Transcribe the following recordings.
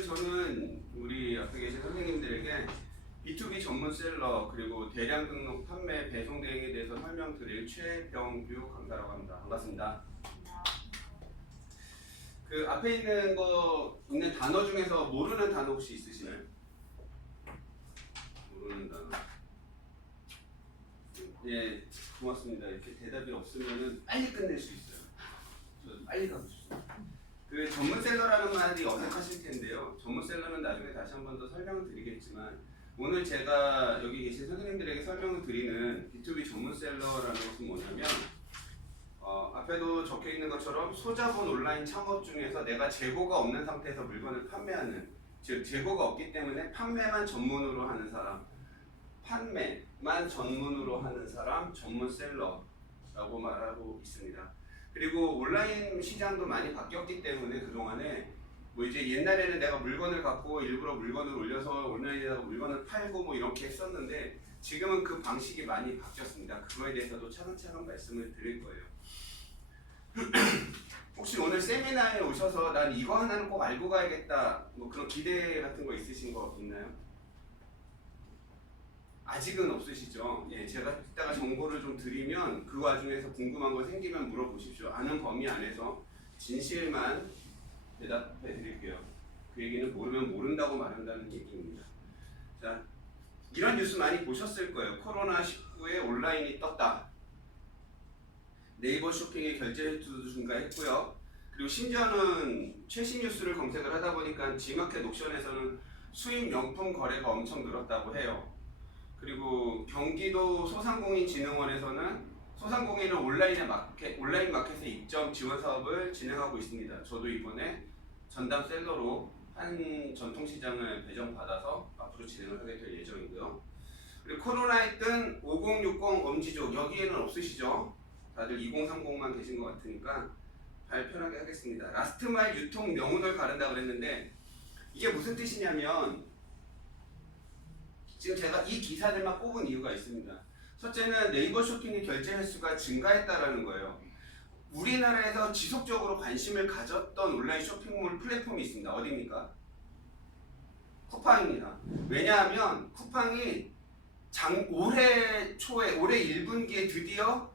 오늘 저는 우리 앞에 계신 선생님들에게 B2B 전문 셀러 그리고 대량 등록 판매 배송 대행에 대해서 설명드릴 최병규 강사라고 합니다. 반갑습니다. 그 앞에 있는 단어 중에서 모르는 단어 혹시 있으시나요? 모르는 단어. 예, 고맙습니다. 이렇게 대답이 없으면은 빨리 끝낼 수 있어요. 저 빨리 가고 싶습니다. 그 전문셀러라는 말이 어색하실 텐데요. 전문셀러는 나중에 다시 한 번 더 설명을 드리겠지만 오늘 제가 여기 계신 선생님들에게 설명을 드리는 B2B 전문셀러라는 것은 뭐냐면 앞에도 적혀 있는 것처럼 소자본 온라인 창업 중에서 내가 재고가 없는 상태에서 물건을 판매하는, 즉 재고가 없기 때문에 판매만 전문으로 하는 사람, 판매만 전문으로 하는 사람, 전문셀러라고 말하고 있습니다. 그리고 온라인 시장도 많이 바뀌었기 때문에 그동안에 뭐 이제 옛날에는 내가 물건을 갖고 일부러 물건을 올려서 온라인에다가 물건을 팔고 뭐 이렇게 했었는데 지금은 그 방식이 많이 바뀌었습니다. 그거에 대해서도 차근차근 말씀을 드릴 거예요. 혹시 오늘 세미나에 오셔서 난 이거 하나는 꼭 알고 가야겠다 뭐 그런 기대 같은 거 있으신 거 있나요? 아직은 없으시죠? 예, 제가 이따가 정보를 좀 드리면 그 와중에서 궁금한 거 생기면 물어보십시오. 아는 범위 안에서 진실만 대답해 드릴게요. 그 얘기는 모르면 모른다고 말한다는 얘기입니다. 자, 이런 뉴스 많이 보셨을 거예요. 코로나19에 온라인이 떴다. 네이버 쇼핑의 결제 횟수도 증가했고요. 그리고 심지어는 최신 뉴스를 검색을 하다 보니까 지마켓 옥션에서는 수입 명품 거래가 엄청 늘었다고 해요. 그리고 경기도 소상공인진흥원에서는 소상공인을 온라인 마켓에 입점 지원 사업을 진행하고 있습니다. 저도 이번에 전담 셀러로 한 전통시장을 배정받아서 앞으로 진행을 하게 될 예정이고요. 그리고 코로나에 뜬 5060 엄지족 여기에는 없으시죠? 다들 2030만 계신 것 같으니까 발 편하게 하겠습니다. 라스트마일 유통 명운을 가른다고 그랬는데 이게 무슨 뜻이냐면 지금 제가 이 기사들만 뽑은 이유가 있습니다. 첫째는 네이버 쇼핑의 결제 횟수가 증가했다라는 거예요. 우리나라에서 지속적으로 관심을 가졌던 온라인 쇼핑몰 플랫폼이 있습니다. 어디입니까? 쿠팡입니다. 왜냐하면 쿠팡이 올해 초에 올해 1분기에 드디어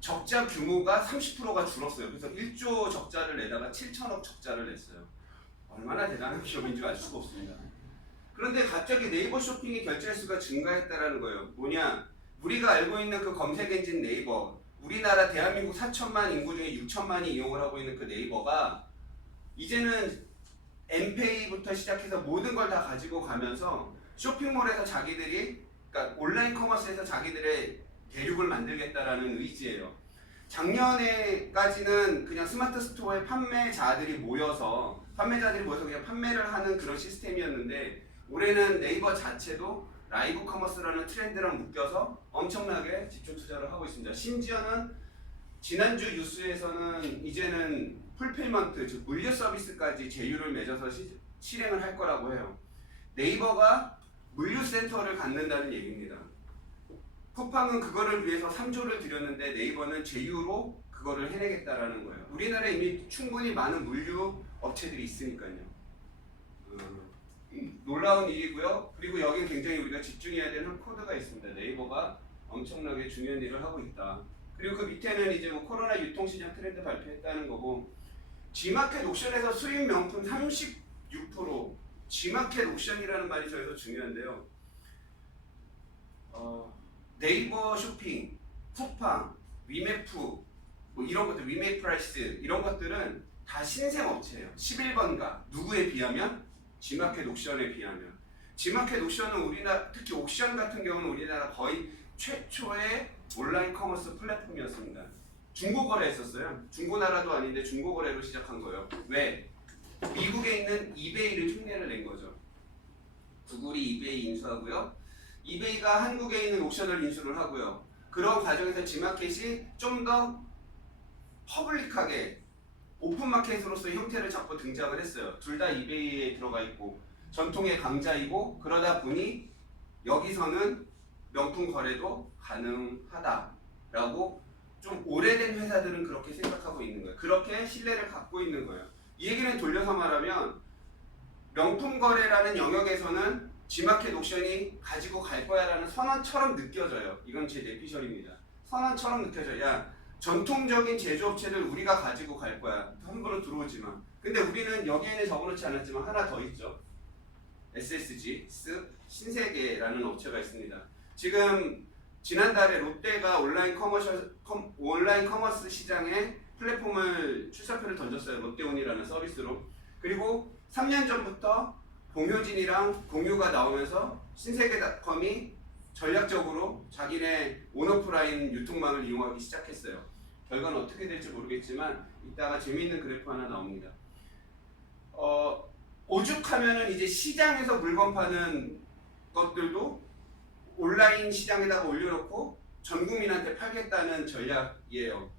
적자 규모가 30%가 줄었어요. 그래서 1조 적자를 내다가 7천억 적자를 냈어요. 얼마나 대단한 기업인 줄 알 수가 없습니다. 그런데 갑자기 네이버 쇼핑의 결제 횟수가 증가했다라는 거예요. 뭐냐? 우리가 알고 있는 그 검색 엔진 네이버, 우리나라 대한민국 4천만 인구 중에 6천만이 이용을 하고 있는 그 네이버가 이제는 엠페이부터 시작해서 모든 걸 다 가지고 가면서 쇼핑몰에서 자기들이, 그러니까 온라인 커머스에서 자기들의 대륙을 만들겠다라는 의지예요. 작년에까지는 그냥 스마트 스토어에 판매자들이 모여서 그냥 판매를 하는 그런 시스템이었는데 올해는 네이버 자체도 라이브 커머스라는 트렌드랑 묶여서 엄청나게 집중 투자를 하고 있습니다. 심지어는 지난주 뉴스에서는 이제는 풀필먼트, 즉 물류 서비스까지 제휴를 맺어서 실행을 할 거라고 해요. 네이버가 물류센터를 갖는다는 얘기입니다. 쿠팡은 그거를 위해서 3조를 들였는데 네이버는 제휴로 그거를 해내겠다라는 거예요. 우리나라에 이미 충분히 많은 물류 업체들이 있으니까요. 놀라운 일이고요. 그리고 여기는 굉장히 우리가 집중해야 되는 코드가 있습니다. 네이버가 엄청나게 중요한 일을 하고 있다. 그리고 그 밑에는 이제 뭐 코로나 유통시장 트렌드 발표했다는 거고, 지마켓 옥션에서 수입 명품 36%, 지마켓 옥션이라는 말이 저에서 중요한데요. 네이버 쇼핑, 쿠팡, 위메프, 뭐 이런 것들, 위메이프라이스 이런 것들은 다 신생 업체예요. 11번가. 누구에 비하면? 지마켓 옥션에 비하면. 지마켓 옥션은 우리나라, 특히 옥션 같은 경우는 우리나라 거의 최초의 온라인 커머스 플랫폼이었습니다. 중고거래 했었어요. 중고나라도 아닌데 중고거래로 시작한 거예요. 왜? 미국에 있는 이베이를 흉내를 낸 거죠. 구글이 이베이 인수하고요. 이베이가 한국에 있는 옥션을 인수를 하고요. 그런 과정에서 지마켓이 좀 더 퍼블릭하게 오픈마켓으로서의 형태를 잡고 등장을 했어요. 둘 다 이베이에 들어가 있고 전통의 강자이고, 그러다 보니 여기서는 명품 거래도 가능하다라고 좀 오래된 회사들은 그렇게 생각하고 있는 거예요. 그렇게 신뢰를 갖고 있는 거예요. 이 얘기는 돌려서 말하면 명품 거래라는 영역에서는 G마켓 옥션이 가지고 갈 거야라는 선언처럼 느껴져요. 이건 제 내피셜입니다. 선언처럼 느껴져요. 야, 전통적인 제조업체들 우리가 가지고 갈 거야. 함부로 들어오지 마. 근데 우리는 여기에는 적어놓지 않았지만 하나 더 있죠. SSG, 신세계라는 업체가 있습니다. 지금 지난달에 롯데가 온라인 커머스 시장에 플랫폼을 출사표를 던졌어요. 롯데온이라는 서비스로. 그리고 3년 전부터 공효진이랑 공유가 나오면서 신세계닷컴이 전략적으로 자기네 온오프라인 유통망을 이용하기 시작했어요. 결과는 어떻게 될지 모르겠지만 이따가 재미있는 그래프 하나 나옵니다. 오죽하면은 이제 시장에서 물건 파는 것들도 온라인 시장에다가 올려놓고 전 국민한테 팔겠다는 전략이에요.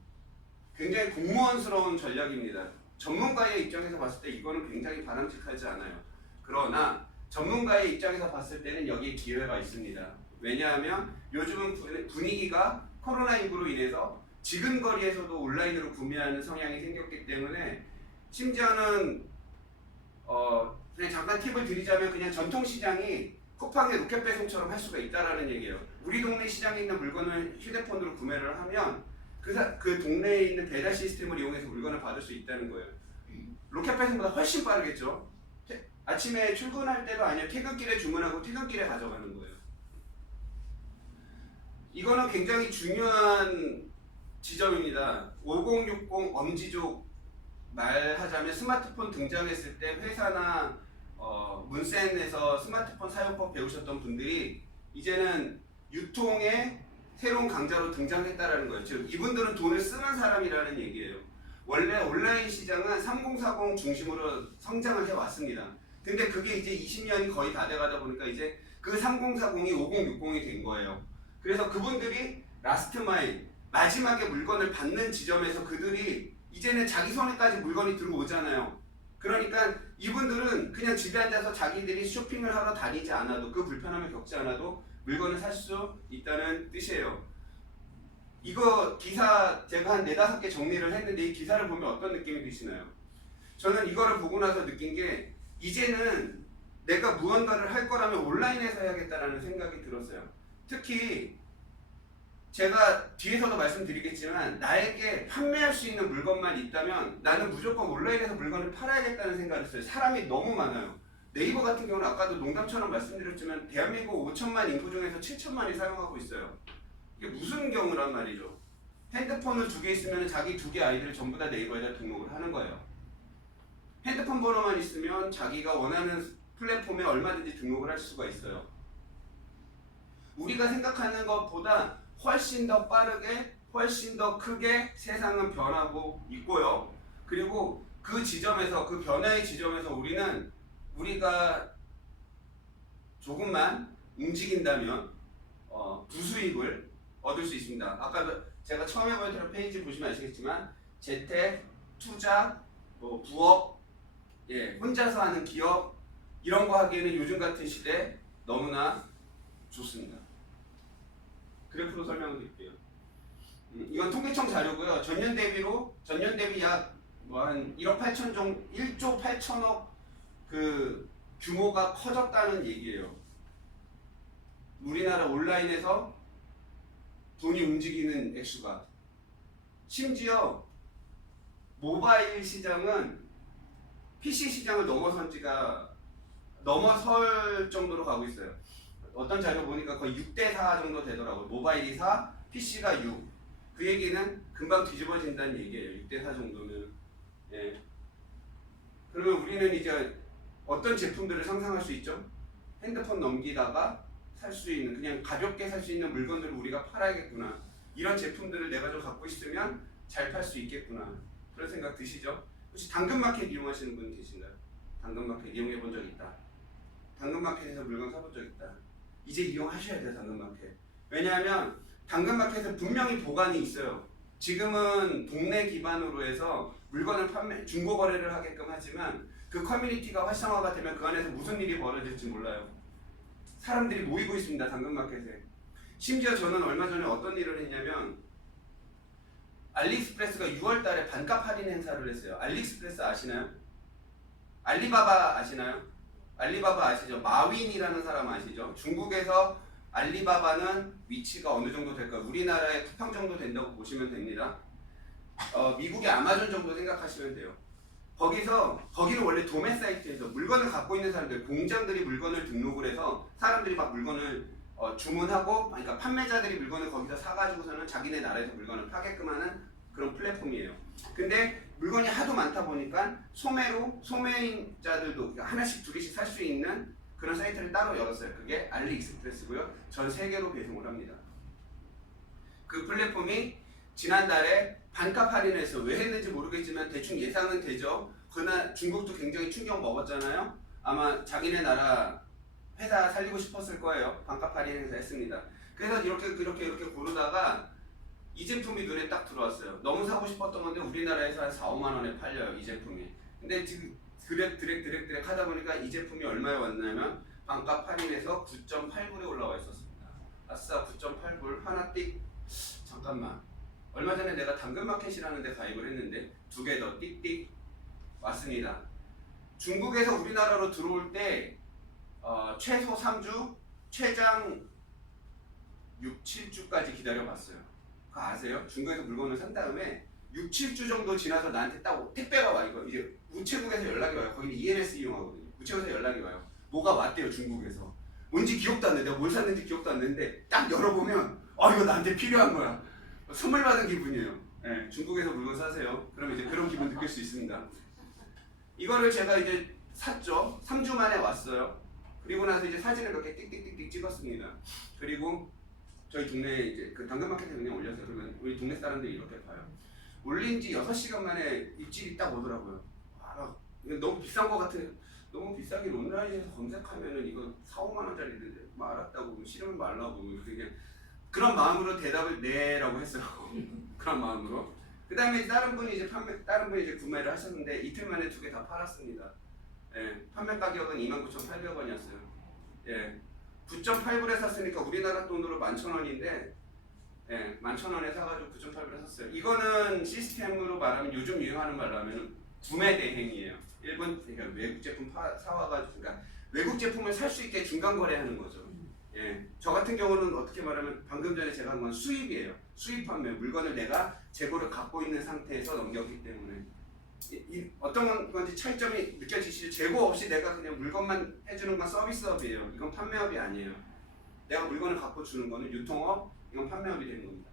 굉장히 공무원스러운 전략입니다. 전문가의 입장에서 봤을 때 이거는 굉장히 바람직하지 않아요. 그러나 전문가의 입장에서 봤을 때는 여기에 기회가 있습니다. 왜냐하면 요즘은 분위기가 코로나19로 인해서 지근거리에서도 온라인으로 구매하는 성향이 생겼기 때문에 심지어는 그냥 잠깐 팁을 드리자면 그냥 전통시장이 쿠팡의 로켓 배송처럼 할 수가 있다라는 얘기예요. 우리 동네 시장에 있는 물건을 휴대폰으로 구매를 하면 그 동네에 있는 배달 시스템을 이용해서 물건을 받을 수 있다는 거예요. 로켓 배송보다 훨씬 빠르겠죠. 아침에 출근할 때도 아니라 퇴근길에 주문하고 퇴근길에 가져가는 거예요. 이거는 굉장히 중요한 지점입니다. 5060 엄지족 말하자면 스마트폰 등장했을 때 회사나 문센에서 스마트폰 사용법 배우셨던 분들이 이제는 유통의 새로운 강자로 등장했다라는 거예요. 즉 이분들은 돈을 쓰는 사람이라는 얘기예요. 원래 온라인 시장은 3040 중심으로 성장을 해왔습니다. 근데 그게 이제 20년이 거의 다 돼가다 보니까 이제 그 3040이 5060이 된 거예요. 그래서 그분들이 라스트 마일, 마지막에 물건을 받는 지점에서 그들이 이제는 자기 손에까지 물건이 들어오잖아요. 그러니까 이분들은 그냥 집에 앉아서 자기들이 쇼핑을 하러 다니지 않아도 그 불편함을 겪지 않아도 물건을 살 수 있다는 뜻이에요. 이거 기사 제가 한 4-5개 정리를 했는데 이 기사를 보면 어떤 느낌이 드시나요? 저는 이거를 보고 나서 느낀 게 이제는 내가 무언가를 할 거라면 온라인에서 해야겠다라는 생각이 들었어요. 특히 제가 뒤에서도 말씀드리겠지만 나에게 판매할 수 있는 물건만 있다면 나는 무조건 온라인에서 물건을 팔아야겠다는 생각을 했어요. 사람이 너무 많아요. 네이버 같은 경우는 아까도 농담처럼 말씀드렸지만 대한민국 5천만 인구 중에서 7천만이 사용하고 있어요. 이게 무슨 경우란 말이죠. 핸드폰을 2개 있으면 자기 2개 아이들을 전부 다 네이버에다 등록을 하는 거예요. 핸드폰 번호만 있으면 자기가 원하는 플랫폼에 얼마든지 등록을 할 수가 있어요. 우리가 생각하는 것보다 훨씬 더 빠르게, 훨씬 더 크게 세상은 변하고 있고요. 그리고 그 지점에서, 그 변화의 지점에서 우리가 조금만 움직인다면 부수익을 얻을 수 있습니다. 아까 제가 처음에 보여드린 페이지 보시면 아시겠지만 재택, 투자, 부업, 혼자서 하는 기업 이런 거 하기에는 요즘 같은 시대 너무나 좋습니다. 그래프로 설명을 드릴게요. 이건 통계청 자료고요. 전년 대비 약 한 1억 8천 정도, 1조 8천억 그 규모가 커졌다는 얘기예요. 우리나라 온라인에서 돈이 움직이는 액수가. 심지어 모바일 시장은 PC 시장을 넘어설 정도로 가고 있어요. 어떤 자료 보니까 거의 6대4 정도 되더라고요. 모바일이 4, PC가 6. 그 얘기는 금방 뒤집어진다는 얘기예요. 6대4 정도면. 그러면 우리는 이제 어떤 제품들을 상상할 수 있죠? 핸드폰 넘기다가 살 수 있는, 그냥 가볍게 살 수 있는 물건들을 우리가 팔아야겠구나. 이런 제품들을 내가 좀 갖고 있으면 잘 팔 수 있겠구나. 그런 생각 드시죠? 혹시 당근마켓 이용하시는 분 계신가요? 당근마켓 이용해 본 적 있다. 당근마켓에서 물건 사본 적 있다. 이제 이용하셔야 돼요, 당근마켓. 왜냐하면 당근마켓은 분명히 보관이 있어요. 지금은 동네 기반으로 해서 물건을 중고 거래를 하게끔 하지만 그 커뮤니티가 활성화가 되면 그 안에서 무슨 일이 벌어질지 몰라요. 사람들이 모이고 있습니다, 당근마켓에. 심지어 저는 얼마 전에 어떤 일을 했냐면 알리익스프레스가 6월 달에 반값 할인 행사를 했어요. 알리익스프레스 아시나요? 알리바바 아시나요? 알리바바 아시죠? 마윈이라는 사람 아시죠? 중국에서 알리바바는 위치가 어느 정도 될까요? 우리나라의 쿠팡 정도 된다고 보시면 됩니다. 미국의 아마존 정도 생각하시면 돼요. 거기는 원래 도매 사이트에서 물건을 갖고 있는 사람들, 공장들이 물건을 등록을 해서 사람들이 막 물건을 주문하고, 그러니까 판매자들이 물건을 거기서 사가지고서는 자기네 나라에서 물건을 파게끔 하는 그런 플랫폼이에요. 근데 물건이 하도 많다 보니까 소매인자들도 그러니까 하나씩 두 개씩 살 수 있는 그런 사이트를 따로 열었어요. 그게 알리익스프레스고요. 전 세계로 배송을 합니다. 그 플랫폼이 지난달에 반값 할인해서 왜 했는지 모르겠지만 대충 예상은 되죠. 그날 중국도 굉장히 충격 먹었잖아요. 아마 자기네 나라 회사 살리고 싶었을 거예요. 반값 할인해서 했습니다. 그래서 이렇게 고르다가 이 제품이 눈에 딱 들어왔어요. 너무 사고 싶었던 건데 우리나라에서 한 4, 5만 원에 팔려요. 이 제품이. 근데 지금 드랙 하다 보니까 이 제품이 얼마에 왔냐면 반값 할인해서 9.8불에 올라와 있었습니다. 아싸 9.8불 하나 띡. 잠깐만. 얼마 전에 내가 당근마켓이라는 데 가입을 했는데 두 개 더 띡띡 왔습니다. 중국에서 우리나라로 들어올 때 최소 3주, 최장 6, 7주까지 기다려봤어요. 그거 아세요? 중국에서 물건을 산 다음에 6, 7주 정도 지나서 나한테 딱 택배가 와. 이거 이제 우체국에서 연락이 와요. 거기는 EMS 이용하거든요. 우체국에서 연락이 와요. 뭐가 왔대요 중국에서. 뭔지 기억도 안 나. 내가 뭘 샀는지 기억도 안 나는데 딱 열어보면 이거 나한테 필요한 거야. 선물 받은 기분이에요. 네, 중국에서 물건 사세요. 그럼 이제 그런 기분 느낄 수 있습니다. 이거를 제가 이제 샀죠. 3주 만에 왔어요. 그리고 나서 이제 사진을 몇 개 띡띡띡띡 찍었습니다. 그리고 저희 동네에 이제 그 당근마켓에 그냥 올렸어요. 그러면 우리 동네 사람들이 이렇게 봐요. 올린 지 6시간 만에 입질이 딱 오더라고요. 너무 비싼 거 같아. 너무 비싸긴 온라인에서 검색하면은 이거 4, 5만 원짜리인데 알았다고 싫으면 말라고 이렇게 그냥 그런 마음으로 대답을 네라고 했어요. 그런 마음으로. 그 다음에 다른 분이 이제 구매를 하셨는데 이틀 만에 두 개 다 팔았습니다. 예, 판매 가격은 29,800원이었어요. 예, 9.8불에 샀으니까 우리나라 돈으로 11,000원인데, 예, 11,000원에 사가지고 9.8불에 샀어요. 이거는 시스템으로 말하면 요즘 유행하는 말로 하면 구매 대행이에요. 그러니까 외국 제품 사와가지고, 그러니까 외국 제품을 살 수 있게 중간 거래하는 거죠. 예, 저 같은 경우는 어떻게 말하면 방금 전에 제가 한 건 수입이에요. 수입 판매, 물건을 내가 재고를 갖고 있는 상태에서 넘겼기 때문에 어떤 건지 차이점이 느껴지시죠? 재고 없이 내가 그냥 물건만 해주는 건 서비스업이에요. 이건 판매업이 아니에요. 내가 물건을 갖고 주는 거는 유통업, 이건 판매업이 되는 겁니다.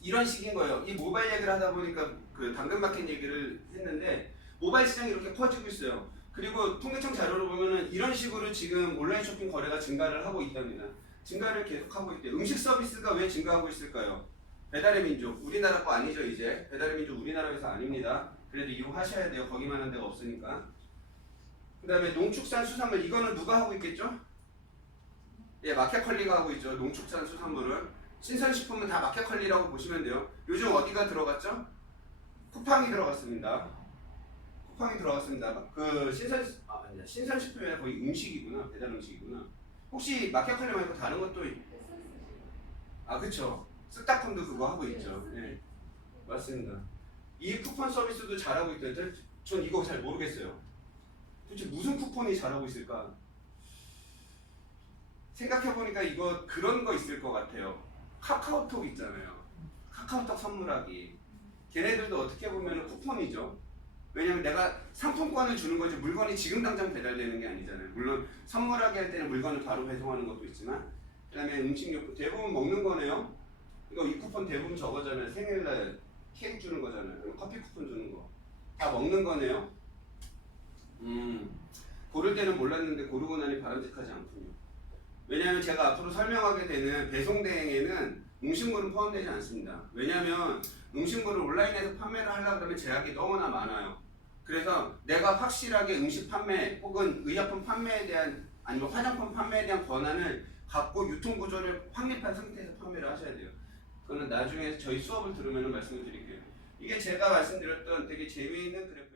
이런 식인 거예요. 이 모바일 얘기를 하다 보니까 그 당근마켓 얘기를 했는데 모바일 시장이 이렇게 커지고 있어요. 그리고 통계청 자료를 보면은 이런 식으로 지금 온라인 쇼핑 거래가 증가를 하고 있답니다. 증가를 계속하고 있대요. 음식 서비스가 왜 증가하고 있을까요? 배달의 민족, 우리나라 거 아니죠 이제. 배달의 민족 우리나라 회사 아닙니다. 그래도 이용하셔야 돼요. 거기만한 데가 없으니까. 그 다음에 농축산 수산물, 이거는 누가 하고 있겠죠? 예, 마켓컬리가 하고 있죠. 농축산 수산물을. 신선식품은 다 마켓컬리라고 보시면 돼요. 요즘 어디가 들어갔죠? 쿠팡이 들어갔습니다. 쿠팡이 들어갔습니다. 그 신선식품이 거의 음식이구나. 배달 음식이구나. 혹시 마켓컬리 말고 다른 것도 그쵸. 스타콤도 그거 하고 있죠. 네, 맞습니다. 이 쿠폰 서비스도 잘하고 있대요. 전 이거 잘 모르겠어요. 도대체 무슨 쿠폰이 잘하고 있을까? 생각해보니까 이거 그런 거 있을 것 같아요. 카카오톡 있잖아요. 카카오톡 선물하기. 걔네들도 어떻게 보면 쿠폰이죠. 왜냐면 내가 상품권을 주는 거지 물건이 지금 당장 배달되는 게 아니잖아요. 물론 선물하게 할 때는 물건을 바로 배송하는 것도 있지만 그 다음에 음식료 대부분 먹는 거네요. 이거 이 쿠폰 대부분 저거잖아요. 생일날 케이크 주는 거잖아요. 커피 쿠폰 주는 거. 다 먹는 거네요. 고를 때는 몰랐는데 고르고 나니 바람직하지 않군요. 왜냐하면 제가 앞으로 설명하게 되는 배송 대행에는 음식물은 포함되지 않습니다. 왜냐하면 음식물을 온라인에서 판매를 하려고 하면 제약이 너무나 많아요. 그래서 내가 확실하게 음식 판매 혹은 의약품 판매에 대한 아니면 화장품 판매에 대한 권한을 갖고 유통 구조를 확립한 상태에서 판매를 하셔야 돼요. 그거는 나중에 저희 수업을 들으면 말씀을 드릴게요. 이게 제가 말씀드렸던 되게 재미있는 그래프.